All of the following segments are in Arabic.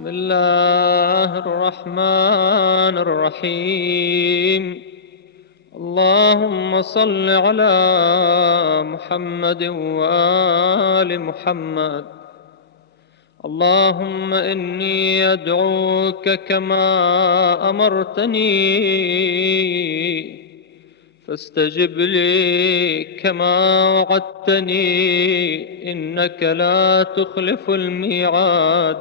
بسم الله الرحمن الرحيم. اللهم صل على محمد وآل محمد. اللهم إني أدعوك كما أمرتني فاستجب لي كما وعدتني، إنك لا تخلف الميعاد.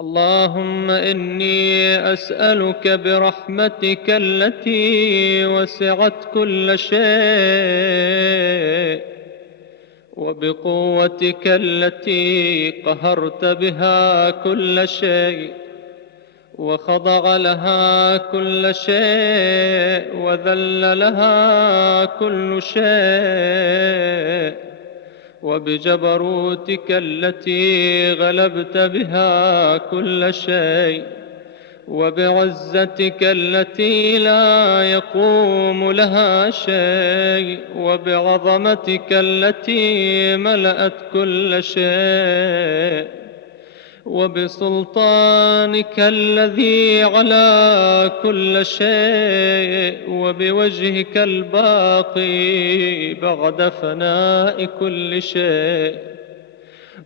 اللهم إني أسألك برحمتك التي وسعت كل شيء، وبقوتك التي قهرت بها كل شيء، وخضع لها كل شيء، وذل لها كل شيء، وبجبروتك التي غلبت بها كل شيء، وبعزتك التي لا يقوم لها شيء، وبعظمتك التي ملأت كل شيء، وبسلطانك الذي على كل شيء، وبوجهك الباقي بعد فناء كل شيء،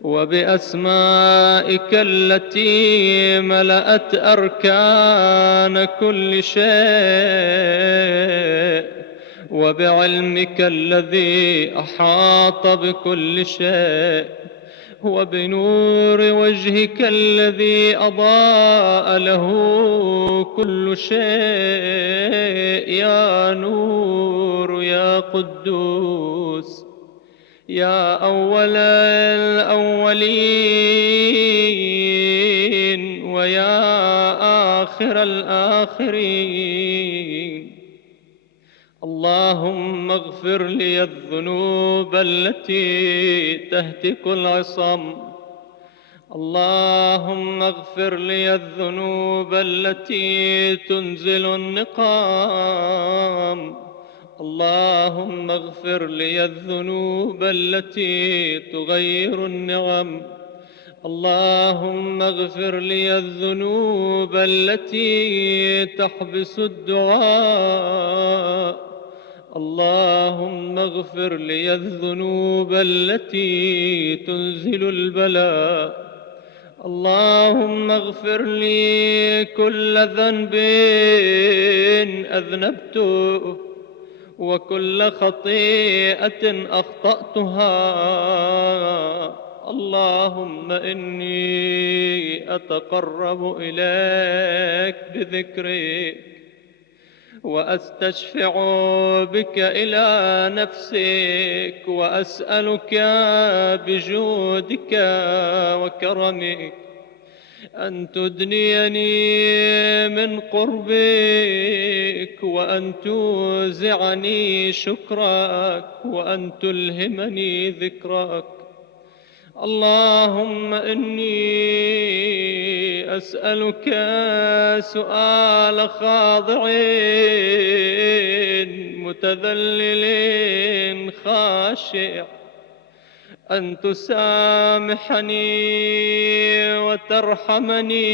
وبأسمائك التي ملأت أركان كل شيء، وبعلمك الذي أحاط بكل شيء، وبنور وجهك الذي أضاء له كل شيء. يا نور يا قدوس، يا أول الأولين ويا آخر الآخرين. اللهم اغفر لي الذنوب التي تهتك العصام. اللهم اغفر لي الذنوب التي تنزل النقام. اللهم اغفر لي الذنوب التي تغير النعم. اللهم اغفر لي الذنوب التي تحبس الدعاء. اللهم اغفر لي الذنوب التي تنزل البلاء. اللهم اغفر لي كل ذنب أذنبته، وكل خطيئة أخطأتها. اللهم إني أتقرب إليك بذكرك، وأستشفع بك إلى نفسك، وأسألك بجودك وكرمك أن تدنيني من قربك، وأن توزعني شكرك، وأن تلهمني ذكرك. اللهم إني أسألك سؤال خاضع متذلل خاشع، أن تسامحني وترحمني،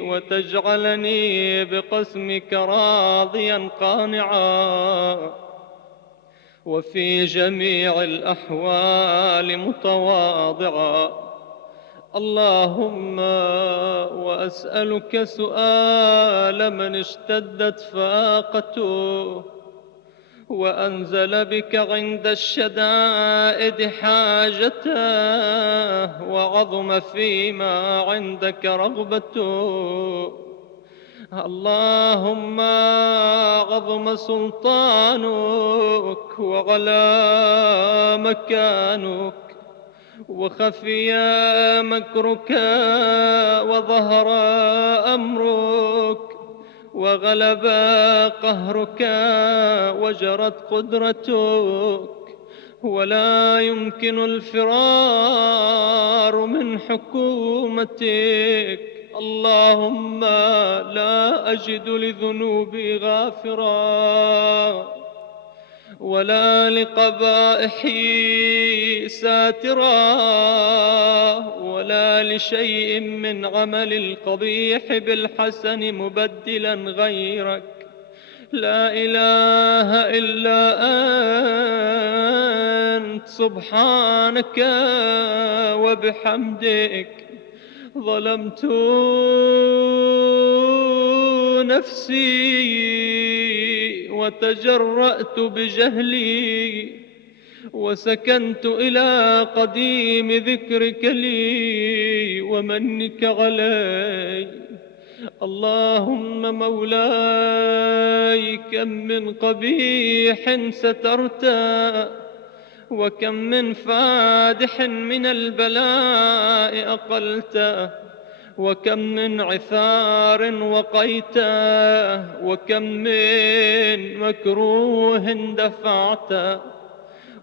وتجعلني بقسمك راضيا قانعا، وفي جميع الأحوال متواضعا. اللهم وأسألك سؤال من اشتدت فاقته، وأنزل بك عند الشدائد حاجته، وعظم فيما عندك رغبته. اللهم عظم سلطانك، وعلى مكانك، وخفي مكرك، وظهر أمرك، وغلب قهرك، وجرت قدرتك، ولا يمكن الفرار من حكومتك. اللهم لا أجد لذنوبي غافرا، ولا لقبائحي ساترا، ولا لشيء من عمل القبيح بالحسن مبدلا غيرك. لا إله إلا أنت سبحانك وبحمدك. ظلمت نفسي وتجرأت بجهلي، وسكنت إلى قديم ذكرك لي ومنك علي. اللهم مولاي، كم من قبيح سترت، وكم من فادح من البلاء أقلته، وكم من عثار وقيته، وكم من مكروه دفعته،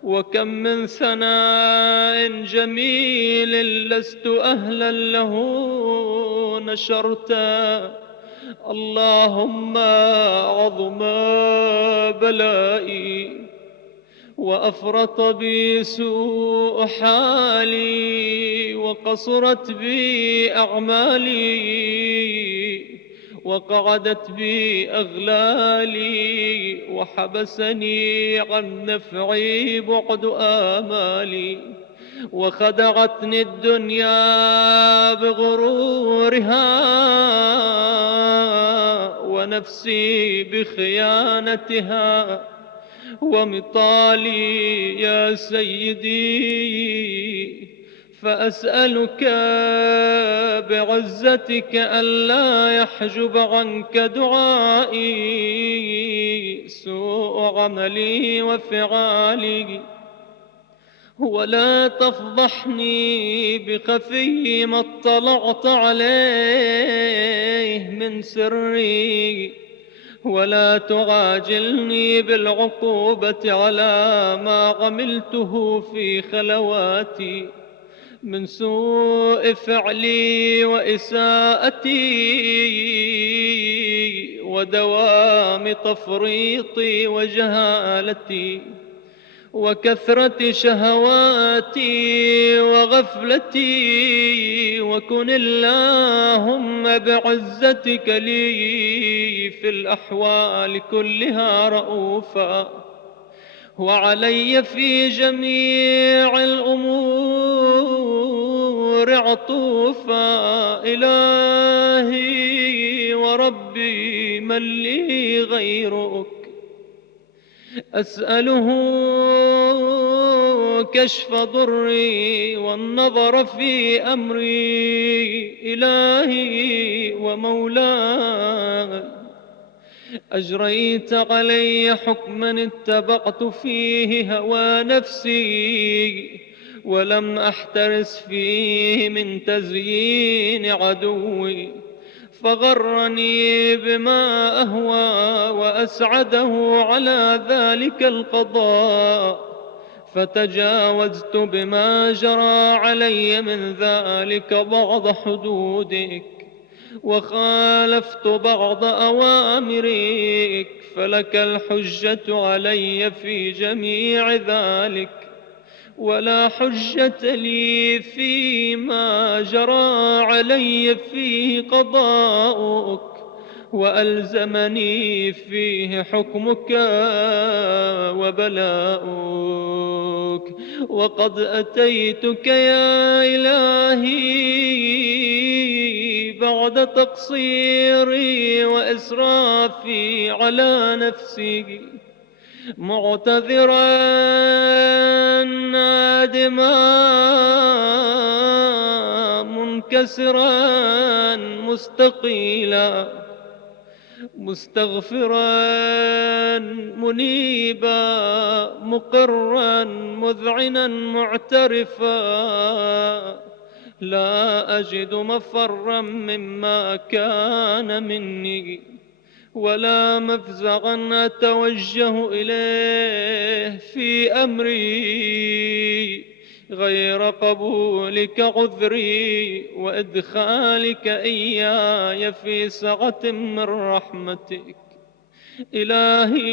وكم من ثناء جميل لست أهلا له نشرته. اللهم عظم بلائي وأفرط بي سوء حالي، وقصرت بي أعمالي، وقعدت بي أغلالي، وحبسني عن نفعي بعد آمالي، وخدعتني الدنيا بغرورها، ونفسي بخيانتها. ومطالي يا سيدي، فأسألك بعزتك ألا يحجب عنك دعائي سوء عملي وفعالي، ولا تفضحني بخفي ما اطلعت عليه من سري، ولا تعاجلني بالعقوبة على ما عملته في خلواتي من سوء فعلي وإساءتي، ودوام تفريطي وجهالتي، وكثرة شهواتي وغفلتي. وكن اللهم بعزتك لي في الأحوال كلها رؤوفا، وعلي في جميع الأمور عطوفا. إلهي وربي، من لي غيرك؟ أسأله كشف ضري والنظر في أمري. إلهي ومولاي، أجريت علي حكما اتبعت فيه هوى نفسي، ولم أحترس فيه من تزيين عدوي، فغرني بما أهوى وأسعده على ذلك القضاء، فتجاوزت بما جرى علي من ذلك بعض حدودك، وخالفت بعض أوامرك، فلك الحجة علي في جميع ذلك، ولا حجة لي فيما جرى علي فيه قضاؤك، وألزمني فيه حكمك وبلاؤك. وقد أتيتك يا إلهي بعد تقصيري وإسرافي على نفسي، معتذرا نادما منكسرا مستقيلا، مستغفرا منيبا مقرا مذعنا معترفا، لا أجد مفرا مما كان مني، ولا مفزعا أتوجه إليه في أمري غير قبولك عذري وإدخالك إياي في سعة من رحمتك. إلهي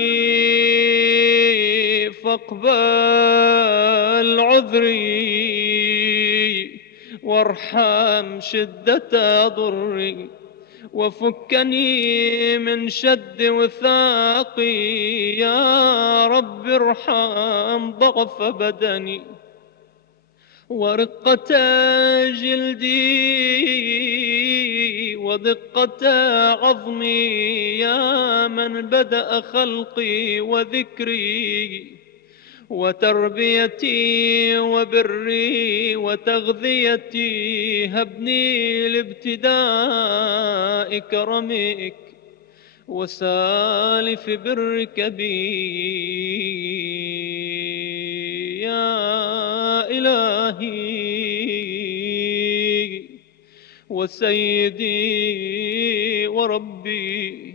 واقبل عذري وارحم شدة ضري وفكني من شد وثاقي. يا رب ارحم ضعف بدني ورقة جلدي ودقة عظمي. يا من بدأ خلقي وذكري وتربيتي وبري وتغذيتي، هبني لابتداء كرمك وسالف برك بي يا إلهي وسيدي وربي.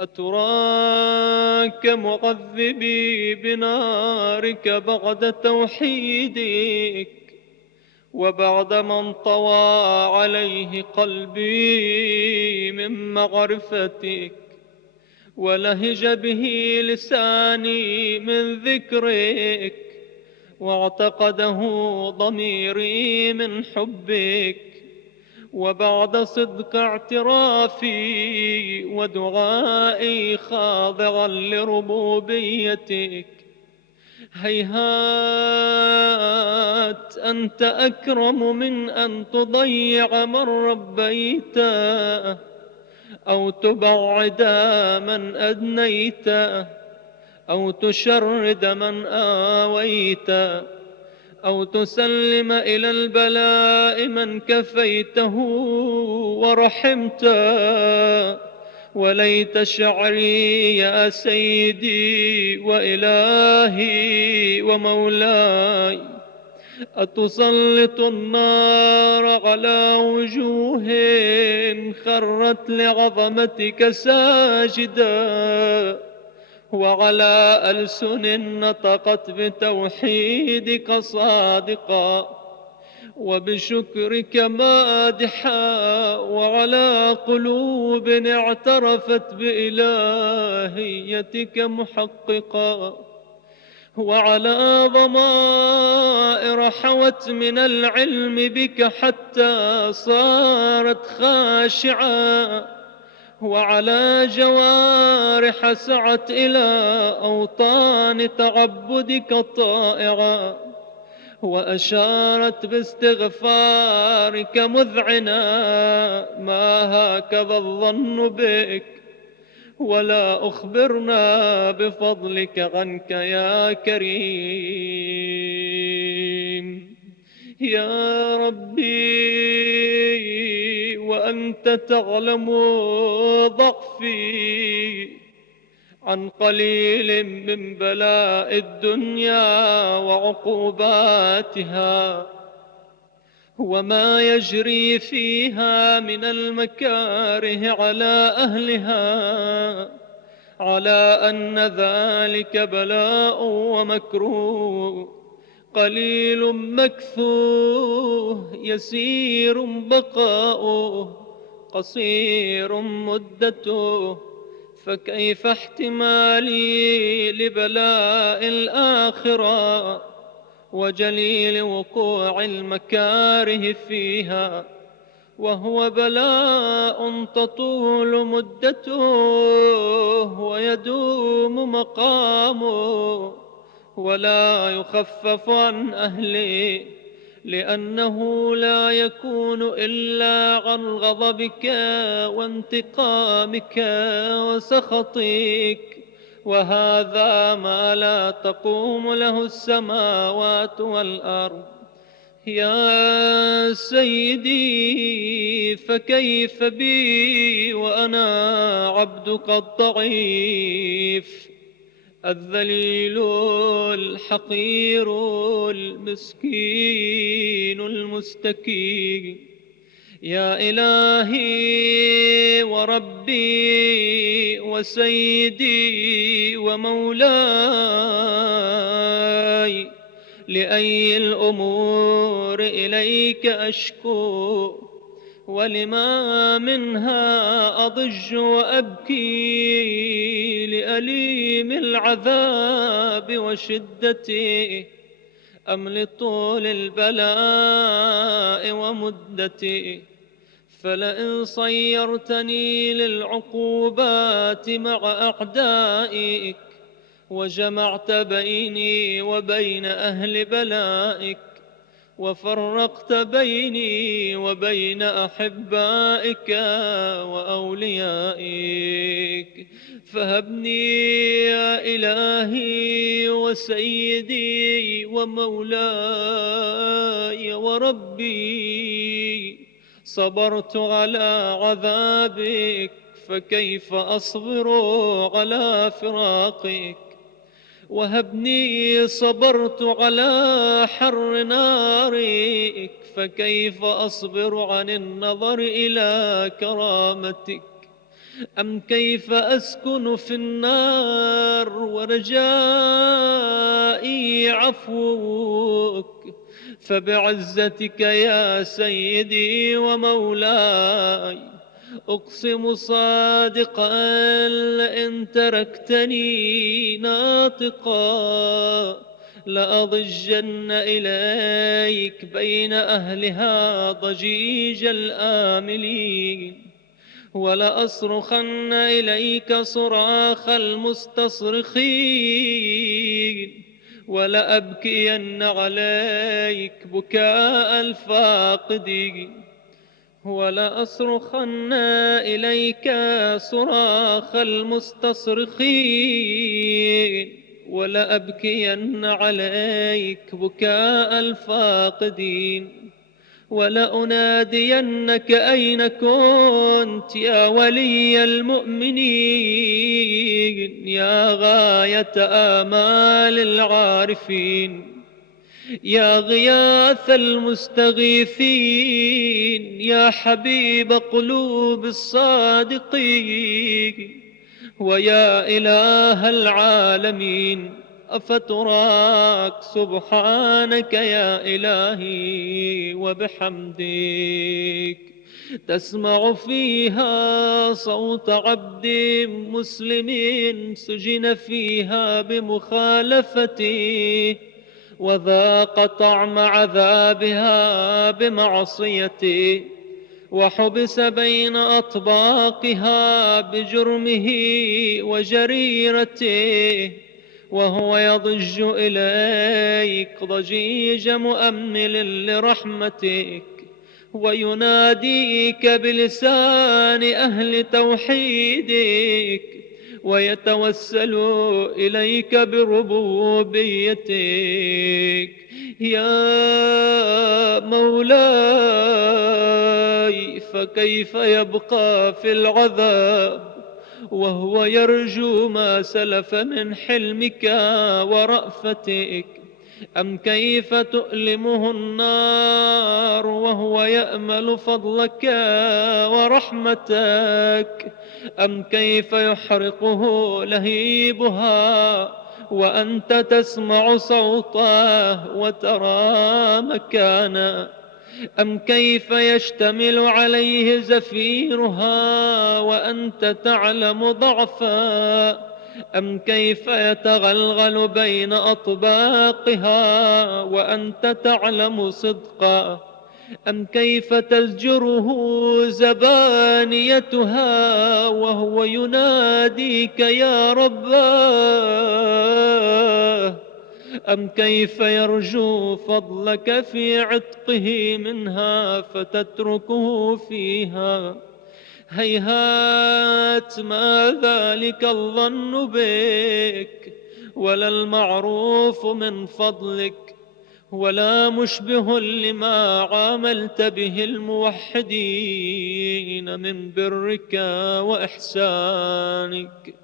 أتراك معذبي بنارك بعد توحيدك وبعد ما انطوى عليه قلبي من معرفتك ولهج به لساني من ذكرك واعتقده ضميري من حبك وبعد صدق اعترافي ودعائي خاضعا لربوبيتك. هيهات أنت أكرم من أن تضيع من ربيت أو تبعد من أدنيت أو تشرد من آويت أو تسلم إلى البلاء من كفيته ورحمت. وليت شعري يا سيدي وإلهي ومولاي أتسلط النار على وجوه خرت لعظمتك ساجدا وعلى ألسن نطقت بتوحيدك صادقا وبشكرك مادحا وعلى قلوب اعترفت بإلهيتك محققا وعلى ضمائر حوت من العلم بك حتى صارت خاشعة وعلى جوارح سعت إلى أوطان تعبدك طائعا وأشارت باستغفارك مذعنا. ما هكذا الظن بك ولا أخبرنا بفضلك عنك يا كريم. يا ربي وأنت تعلم ضعفي عن قليل من بلاء الدنيا وعقوباتها وما يجري فيها من المكاره على أهلها، على أن ذلك بلاء ومكروه قليل مكثوه يسير بقاؤه قصير مدته. فكيف احتمالي لبلاء الآخرة وجليل وقوع المكاره فيها وهو بلاء تطول مدته ويدوم مقامه ولا يخفف عن أهله، لأنه لا يكون إلا عن غضبك وانتقامك وسخطك، وهذا ما لا تقوم له السماوات والأرض. يا سيدي فكيف بي وأنا عبدك الضعيف الذليل الحقير المسكين المستكين. يا إلهي وربي وسيدي ومولاي، لأي الأمور إليك أشكو ولما منها أضج وأبكي لأليم العذاب وشدته، أم لطول البلاء ومدته؟ فلئن صيرتني للعقوبات مع أعدائك، وجمعت بيني وبين أهل بلائك، وفرقت بيني وبين أحبائك وأوليائك، فهبني يا إلهي وسيدي ومولاي وربي، صبرت على عذابك، فكيف أصبر على فراقك؟ وهبني صبرت على حر نارك، فكيف أصبر عن النظر إلى كرامتك؟ أم كيف أسكن في النار ورجائي عفوك؟ فبعزتك يا سيدي ومولاي أقسم صادقا لئن تركتني ناطقا لأضجن إليك بين أهلها ضجيج الآملين، ولأصرخن إليك صراخ المستصرخين، ولأبكين عليك بكاء الفاقدين، ولأصرخن إليك صراخ المستصرخين، ولأبكين عليك بكاء الفاقدين، ولأنادينك أين كنت يا ولي المؤمنين، يا غاية آمال العارفين، يا غياث المستغيثين، يا حبيب قلوب الصادقين، ويا إله العالمين. أفتراك سبحانك يا إلهي وبحمدك تسمع فيها صوت عبد مسلم سجن فيها بمخالفته، وذاق طعم عذابها بمعصيته، وحبس بين أطباقها بجرمه وجريرته، وهو يضج إليك ضجيج مؤمل لرحمتك، ويناديك بلسان أهل توحيدك، ويتوسل إليك بربوبيتك. يا مولاي، فكيف يبقى في العذاب وهو يرجو ما سلف من حلمك ورأفتك؟ أم كيف تؤلمه النار وهو يأمل فضلك ورحمتك؟ أم كيف يحرقه لهيبها وأنت تسمع صوته وترى مكانه؟ أم كيف يشتمل عليه زفيرها وأنت تعلم ضعفا؟ أم كيف يتغلغل بين أطباقها وأنت تعلم صدقا؟ أم كيف تزجره زبانيتها وهو يناديك يا رباه؟ أم كيف يرجو فضلك في عتقه منها فتتركه فيها؟ هيهات ما ذلك الظن بك، ولا المعروف من فضلك، ولا مشبه لما عاملت به الموحدين من برك وإحسانك.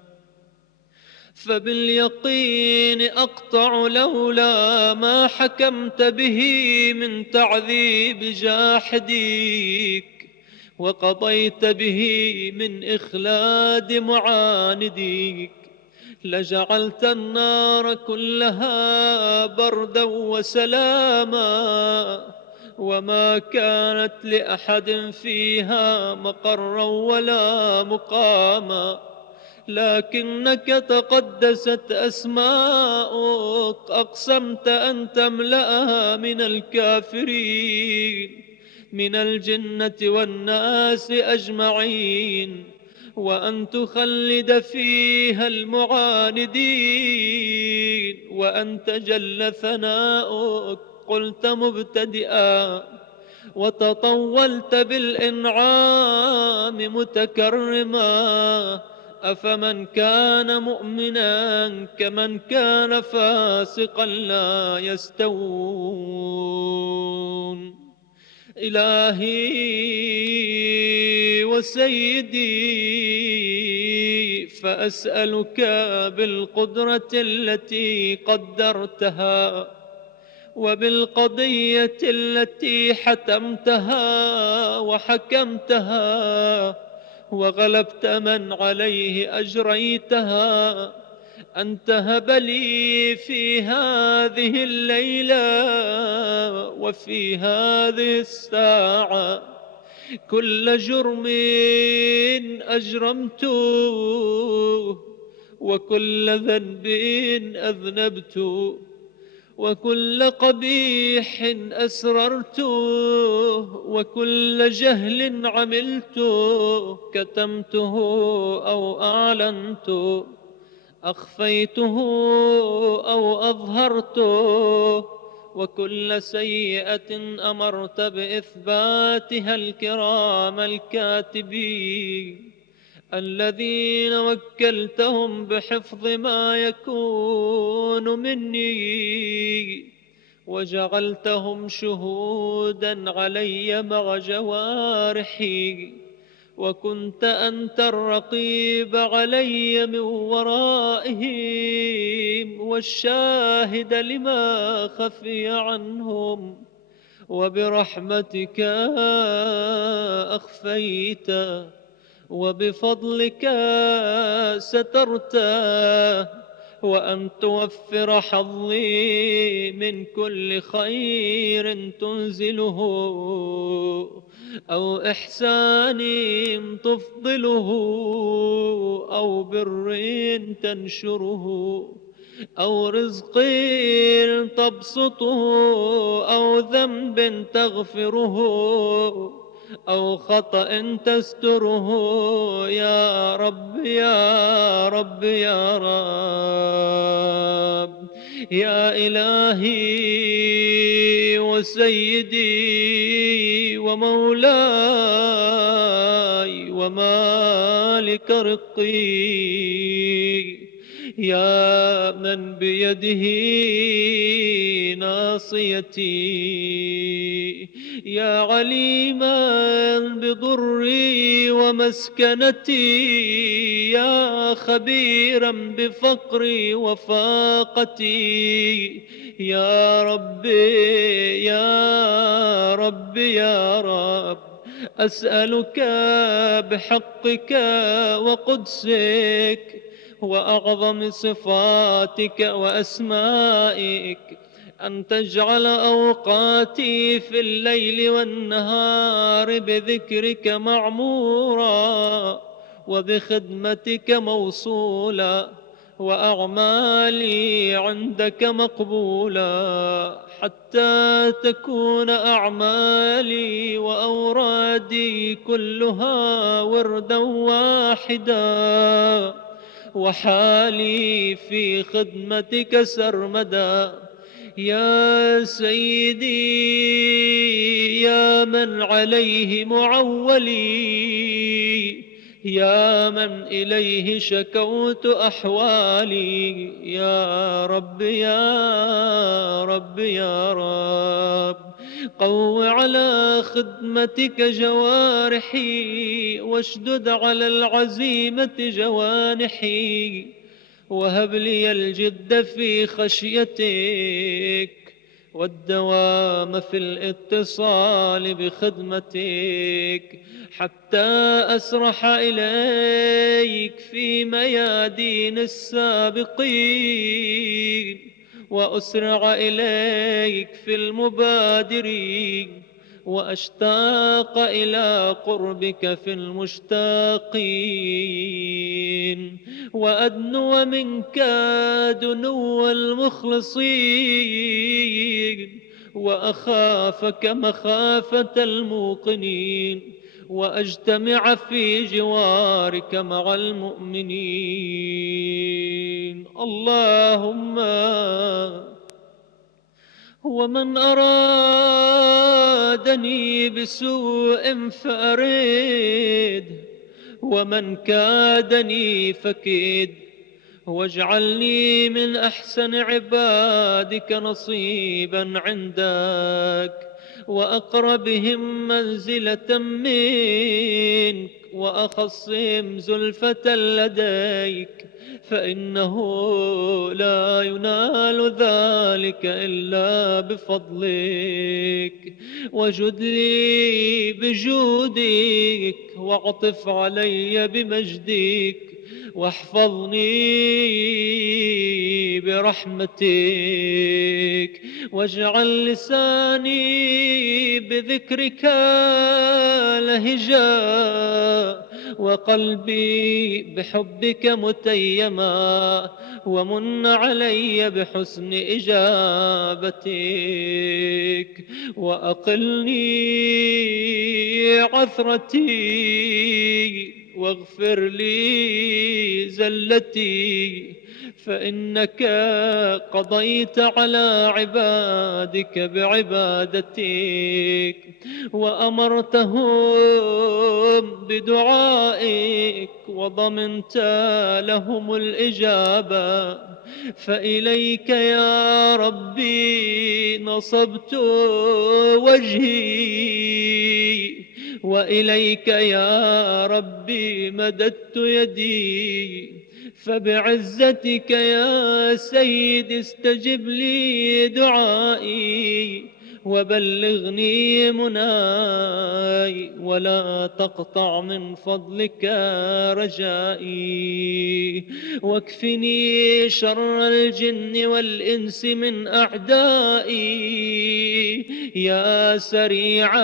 فباليقين أقطع لولا ما حكمت به من تعذيب جاحديك، وقضيت به من إخلاد معانديك، لجعلت النار كلها بردا وسلاما، وما كانت لأحد فيها مقرا ولا مقاما، لكنك تقدست أسماؤك أقسمت أن تملأها من الكافرين من الجنة والناس أجمعين، وأن تخلد فيها المعاندين، وأنت جل ثناؤك قلت مبتدئا وتطولت بالإنعام متكرما، أفمن كان مؤمنا كمن كان فاسقا لا يستوون. إلهي وسيدي، فأسألك بالقدرة التي قدرتها وبالقضية التي حتمتها وحكمتها وغلبت من عليه أجريتها، أن تهب لي في هذه الليلة وفي هذه الساعة كل جرم أجرمته وكل ذنب أذنبته وكل قبيح أسررته وكل جهل عملته كتمته أو أعلنته، أخفيته أو أظهرته، وكل سيئة أمرت بإثباتها الكرام الكاتبين الذين وكلتهم بحفظ ما يكون مني، وجعلتهم شهودا علي مع جوارحي، وكنت أنت الرقيب علي من ورائهم والشاهد لما خفي عنهم، وبرحمتك أخفيت وبفضلك سترت، وأن توفر حظي من كل خير تنزله أو إحسان تفضله أو بر تنشره أو رزق تبسطه أو ذنب تغفره أو خطأ تستره، يا رب يا رب يا رب، يا إلهي وسيدي ومولاي ومالك رقي، يا من بيده ناصيتي، يا عليما بضري ومسكنتي، يا خبيرا بفقري وفاقتي، يا ربي يا ربي يا رب، أسألك بحقك وقدسك وأعظم صفاتك وأسمائك أن تجعل أوقاتي في الليل والنهار بذكرك معمورا وبخدمتك موصولا، وأعمالي عندك مقبولا، حتى تكون أعمالي وأورادي كلها وردا واحدا، وحالي في خدمتك سرمدا. يا سيدي يا من عليه معولي، يا من إليه شكوت أحوالي، يا رب يا رب يا رب، قو على خدمتك جوارحي واشدد على العزيمة جوانحي، وهب لي الجد في خشيتك والدوام في الاتصال بخدمتك، حتى أسرح إليك في ميادين السابقين وأسرع إليك في المبادرين، وأشتاق إلى قربك في المشتاقين، وأدنو منك دنو المخلصين، وأخافك مخافة الموقنين، وأجتمع في جوارك مع المؤمنين. اللهم ومن أرادني بسوء فأرد، ومن كادني فكيد، واجعلني من أحسن عبادك نصيبا عندك، وأقربهم منزلة منك، وأخصهم زلفة لديك، فإنه لا ينال ذلك إلا بفضلك. وجد لي بجودك، واعطف علي بمجدك، واحفظني برحمتك، واجعل لساني بذكرك لهجا، وقلبي بحبك متيما، ومن علي بحسن إجابتك، وأقلني عثرتي، واغفر لي زلتي، فإنك قضيت على عبادك بعبادتك، وأمرتهم بدعائك، وضمنت لهم الإجابة. فإليك يا ربي نصبت وجهي، وإليك يا ربي مددت يدي، فبعزتك يا سيد استجب لي دعائي، وبلغني مناي، ولا تقطع من فضلك رجائي، واكفني شر الجن والإنس من أعدائي، يا سريع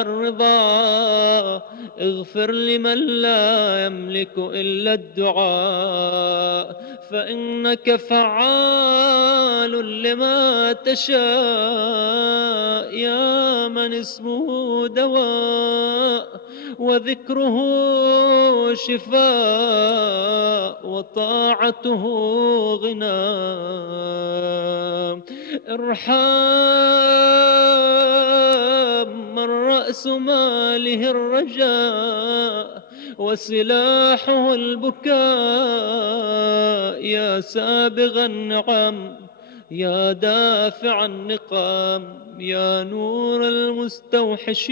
الرضا اغفر لمن لا يملك إلا الدعاء، فإنك فعال لما تشاء، يا من اسمه دواء وذكره شفاء وطاعته غنى. ارحم من رأس ماله الرجاء وسلاحه البكاء، يا سابغ النعم، يا دافع النقام، يا نور المستوحشين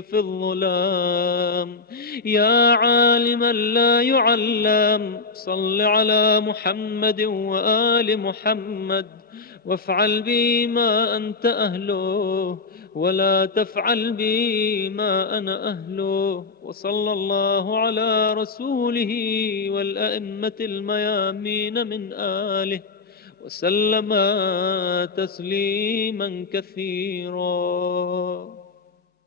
في الظلام، يا عالما لا يعلم، صل على محمد وآل محمد، وافعل بي ما أنت أهله، ولا تفعل بي ما أنا أهله. وصلى الله على رسوله والأئمة الميامين من آله، وسلم تسليما كثيرا.